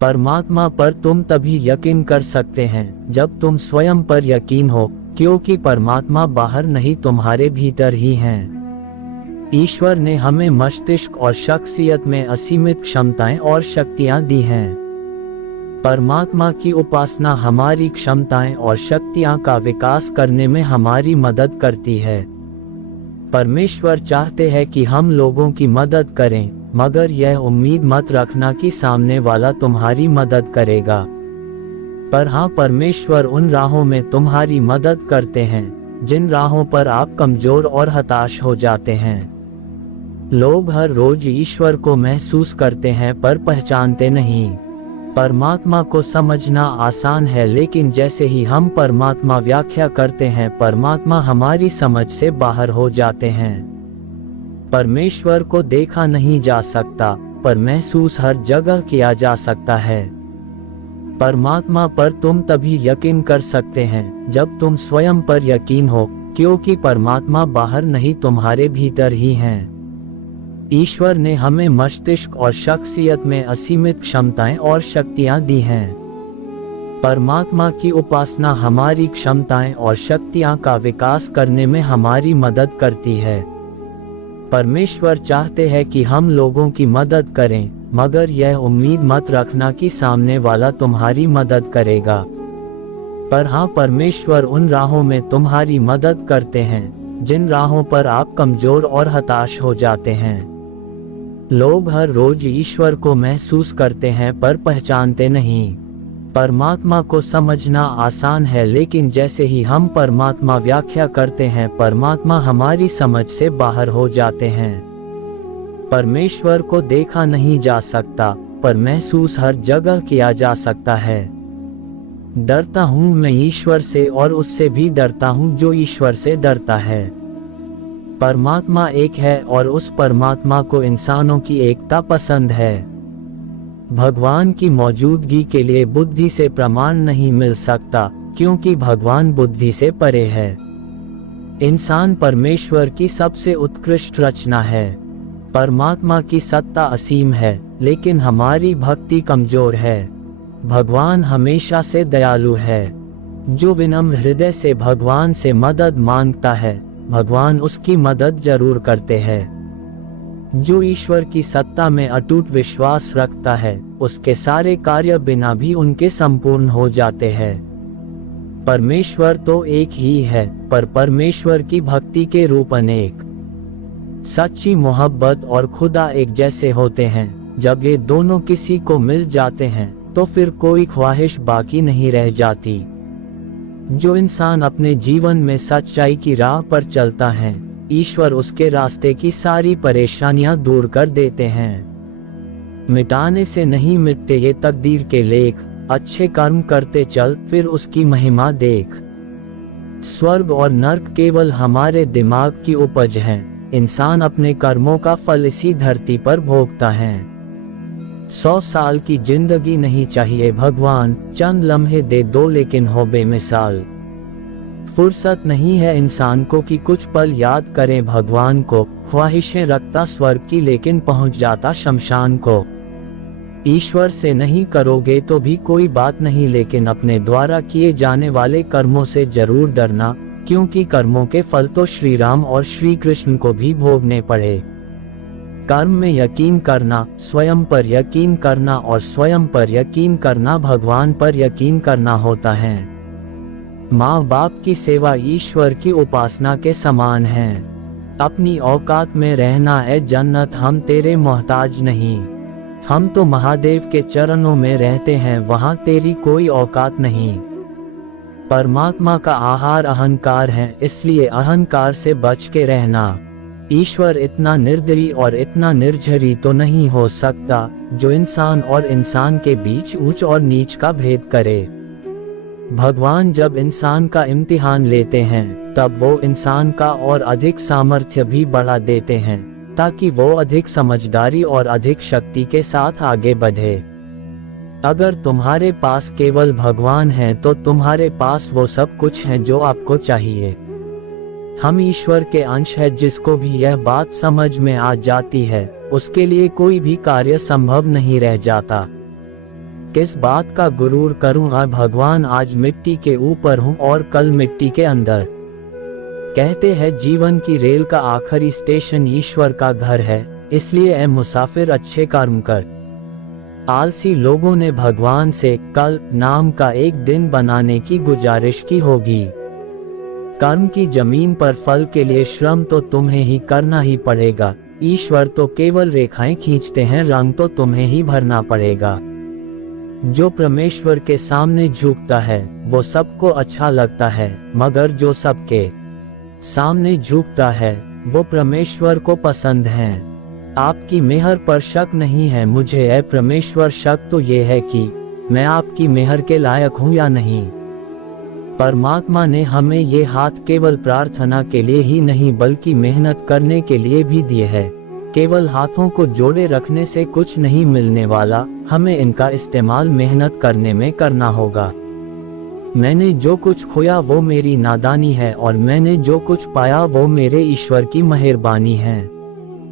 परमात्मा पर तुम तभी यकीन कर सकते हैं जब तुम स्वयं पर यकीन हो, क्योंकि परमात्मा बाहर नहीं तुम्हारे भीतर ही हैं। ईश्वर ने हमें मस्तिष्क और शख्सियत में असीमित क्षमताएं और शक्तियां दी हैं। परमात्मा की उपासना हमारी क्षमताएं और शक्तियां का विकास करने में हमारी मदद करती है। परमेश्वर चाहते हैं कि हम लोगों की मदद करें, मगर यह उम्मीद मत रखना कि सामने वाला तुम्हारी मदद करेगा। पर हाँ, परमेश्वर उन राहों में तुम्हारी मदद करते हैं जिन राहों पर आप कमजोर और हताश हो जाते हैं। लोग हर रोज ईश्वर को महसूस करते हैं पर पहचानते नहीं। परमात्मा को समझना आसान है, लेकिन जैसे ही हम परमात्मा व्याख्या करते हैं, परमात्मा हमारी समझ से बाहर हो जाते हैं। परमेश्वर को देखा नहीं जा सकता, पर महसूस हर जगह किया जा सकता है। परमात्मा पर तुम तभी यकीन कर सकते हैं जब तुम स्वयं पर यकीन हो, क्योंकि परमात्मा बाहर नहीं तुम्हारे भीतर ही हैं। ईश्वर ने हमें मस्तिष्क और शख्सियत में असीमित क्षमताएं और शक्तियां दी हैं। परमात्मा की उपासना हमारी क्षमताएं और शक्तियां का विकास करने में हमारी मदद करती है। परमेश्वर चाहते हैं कि हम लोगों की मदद करें, मगर यह उम्मीद मत रखना कि सामने वाला तुम्हारी मदद करेगा। पर हाँ, परमेश्वर उन राहों में तुम्हारी मदद करते हैं जिन राहों पर आप कमजोर और हताश हो जाते हैं। लोग हर रोज ईश्वर को महसूस करते हैं पर पहचानते नहीं। परमात्मा को समझना आसान है, लेकिन जैसे ही हम परमात्मा व्याख्या करते हैं, परमात्मा हमारी समझ से बाहर हो जाते हैं। परमेश्वर को देखा नहीं जा सकता, पर महसूस हर जगह किया जा सकता है। डरता हूँ मैं ईश्वर से और उससे भी डरता हूँ जो ईश्वर से डरता है। परमात्मा एक है और उस परमात्मा को इंसानों की एकता पसंद है। भगवान की मौजूदगी के लिए बुद्धि से प्रमाण नहीं मिल सकता, क्योंकि भगवान बुद्धि से परे है। इंसान परमेश्वर की सबसे उत्कृष्ट रचना है। परमात्मा की सत्ता असीम है, लेकिन हमारी भक्ति कमजोर है। भगवान हमेशा से दयालु है। जो विनम्र हृदय से भगवान से मदद मांगता है, भगवान उसकी मदद जरूर करते हैं। जो ईश्वर की सत्ता में अटूट विश्वास रखता है, उसके सारे कार्य बिना भी उनके संपूर्ण हो जाते हैं। परमेश्वर तो एक ही है, पर परमेश्वर की भक्ति के रूप अनेक। सच्ची मोहब्बत और खुदा एक जैसे होते हैं। जब ये दोनों किसी को मिल जाते हैं, तो फिर कोई ख्वाहिश बाकी नहीं रह जाती। जो इंसान अपने जीवन में सच्चाई की राह पर चलता है, ईश्वर उसके रास्ते की सारी परेशानियां दूर कर देते हैं। मिटाने से नहीं मिटते ये तकदीर के लेख, अच्छे कर्म करते चल फिर उसकी महिमा देख। स्वर्ग और नर्क केवल हमारे दिमाग की उपज है। इंसान अपने कर्मों का फल इसी धरती पर भोगता है। 100 साल की जिंदगी नहीं चाहिए भगवान, चंद लम्हे दे दो लेकिन हो बेमिसाल। फुर्सत नहीं है इंसान को कि कुछ पल याद करें भगवान को। ख्वाहिशें रखता स्वर्ग की लेकिन पहुंच जाता शमशान को। ईश्वर से नहीं करोगे तो भी कोई बात नहीं, लेकिन अपने द्वारा किए जाने वाले कर्मों से जरूर डरना, क्योंकि कर्मों के फल तो श्री राम और श्री कृष्ण को भी भोगने पड़े। कर्म में यकीन करना, स्वयं पर यकीन करना और स्वयं पर यकीन करना भगवान पर यकीन करना होता है। माँ बाप की सेवा ईश्वर की उपासना के समान है। अपनी औकात में रहना ए जन्नत, हम तेरे मोहताज नहीं। हम तो महादेव के चरणों में रहते हैं, वहाँ तेरी कोई औकात नहीं। परमात्मा का आहार अहंकार है, इसलिए अहंकार से बच के रहना। ईश्वर इतना निर्दयी और इतना निर्झरी तो नहीं हो सकता जो इंसान और इंसान के बीच ऊंच और नीच का भेद करे। भगवान जब इंसान का इम्तिहान लेते हैं, तब वो इंसान का और अधिक सामर्थ्य भी बढ़ा देते हैं, ताकि वो अधिक समझदारी और अधिक शक्ति के साथ आगे बढ़े। अगर तुम्हारे पास केवल भगवान है, तो तुम्हारे पास वो सब कुछ है जो आपको चाहिए। हम ईश्वर के अंश है। जिसको भी यह बात समझ में आ जाती है, उसके लिए कोई भी कार्य संभव नहीं रह जाता। किस बात का गुरूर करूं, भगवान आज मिट्टी के ऊपर हूं और कल मिट्टी के अंदर। कहते हैं जीवन की रेल का आखिरी स्टेशन ईश्वर का घर है, इसलिए ऐ मुसाफिर अच्छे कर्म कर। आलसी लोगों ने भगवान से कल नाम का एक दिन बनाने की गुजारिश की होगी। कर्म की जमीन पर फल के लिए श्रम तो तुम्हें ही करना ही पड़ेगा। ईश्वर तो केवल रेखाएं खींचते हैं, रंग तो तुम्हें ही भरना पड़ेगा। जो परमेश्वर के सामने झुकता है वो सबको अच्छा लगता है, मगर जो सबके सामने झुकता है वो परमेश्वर को पसंद है। आपकी मेहर पर शक नहीं है मुझे, ऐ परमेश्वर, शक तो ये है कि मैं आपकी मेहर के लायक हूँ या नहीं। परमात्मा ने हमें ये हाथ केवल प्रार्थना के लिए ही नहीं बल्कि मेहनत करने के लिए भी दिए है। केवल हाथों को जोड़े रखने से कुछ नहीं मिलने वाला, हमें इनका इस्तेमाल मेहनत करने में करना होगा। मैंने जो कुछ खोया वो मेरी नादानी है और मैंने जो कुछ पाया वो मेरे ईश्वर की मेहरबानी है।